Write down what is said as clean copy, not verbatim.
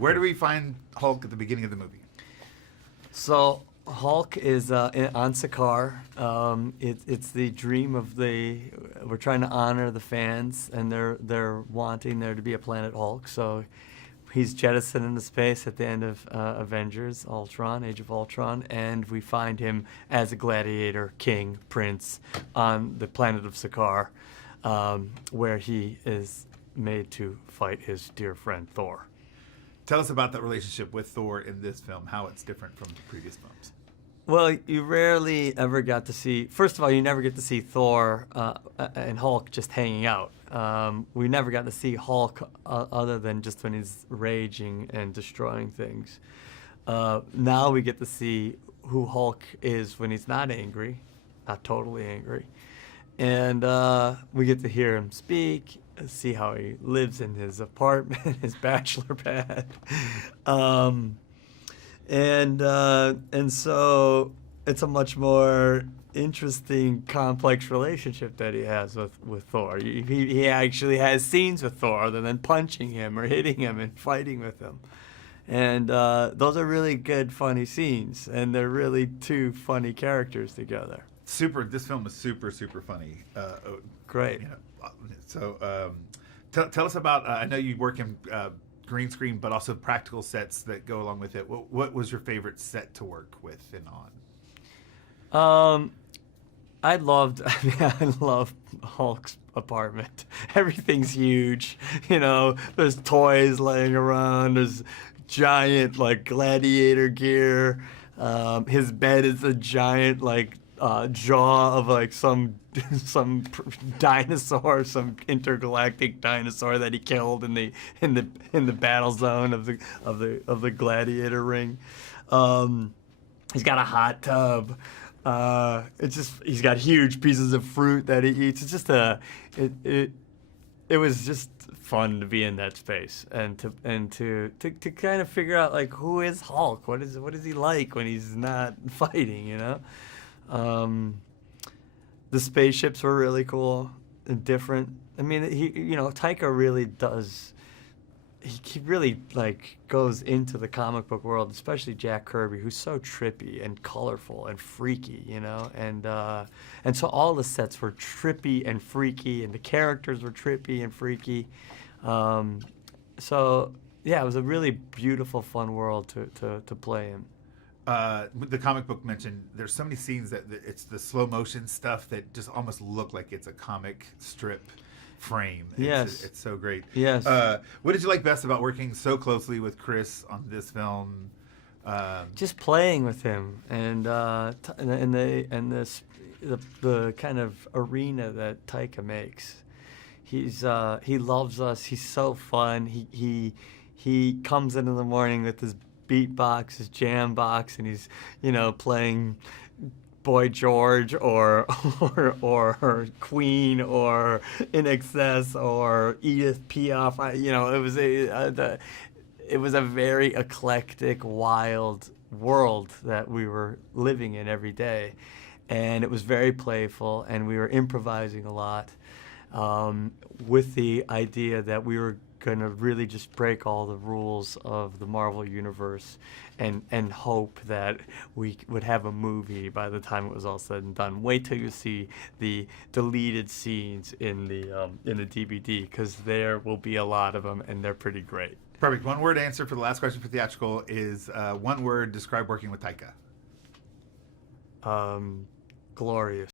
Where do we find Hulk at the beginning of the movie? So Hulk is on Sakaar. It's the dream of we're trying to honor the fans, and they're wanting there to be a planet Hulk. So he's jettisoned into space at the end of Avengers, Ultron, Age of Ultron, and we find him as a gladiator, king, prince, on the planet of Sakaar, where he is made to fight his dear friend Thor. Tell us about that relationship with Thor in this film, how it's different from the previous films. Well, you rarely ever got to see, first of all, you never get to see Thor and Hulk just hanging out. We never got to see Hulk other than just when he's raging and destroying things. Now we get to see who Hulk is when he's not angry, not totally angry. And we get to hear him speak, see how he lives in his apartment, his bachelor pad. And so it's a much more interesting, complex relationship that he has with Thor. He actually has scenes with Thor other than punching him or hitting him and fighting with him. And those are really good, funny scenes, and they're really two funny characters together. This film is super funny. Great. You know, so tell us about, I know you work in green screen, but also practical sets that go along with it. What was your favorite set to work with and on? I love Hulk's apartment. Everything's huge. You know, there's toys laying around. There's giant, like, gladiator gear. His bed is a giant, like, jaw of, like, some dinosaur, some intergalactic dinosaur that he killed in the battle zone of the gladiator ring. He's got a hot tub. He's got huge pieces of fruit that he eats. It's just it was just fun to be in that space and to kind of figure out, like, who is Hulk? What is he like when he's not fighting, you know? The spaceships were really cool and different. I mean, Taika really does. He really, like, goes into the comic book world, especially Jack Kirby, who's so trippy and colorful and freaky, you know. And so all the sets were trippy and freaky, and the characters were trippy and freaky. So yeah, it was a really beautiful, fun world to play in. The comic book mentioned there's so many scenes that it's the slow motion stuff that just almost look like it's a comic strip frame. Yes. It's so great. Yes. What did you like best about working so closely with Chris on this film? Just playing with him and the kind of arena that Taika makes. He loves us. He's so fun. He comes in the morning with his beatbox, his jam box, and he's, you know, playing Boy George or Queen or In Excess or Edith Piaf. You know, it was a very eclectic, wild world that we were living in every day, and it was very playful, and we were improvising a lot, with the idea that we were going to really just break all the rules of the Marvel Universe and hope that we would have a movie by the time it was all said and done. Wait till you see the deleted scenes in the DVD, because there will be a lot of them, and they're pretty great. Perfect. One word answer for the last question for theatrical is one word, describe working with Taika. Glorious.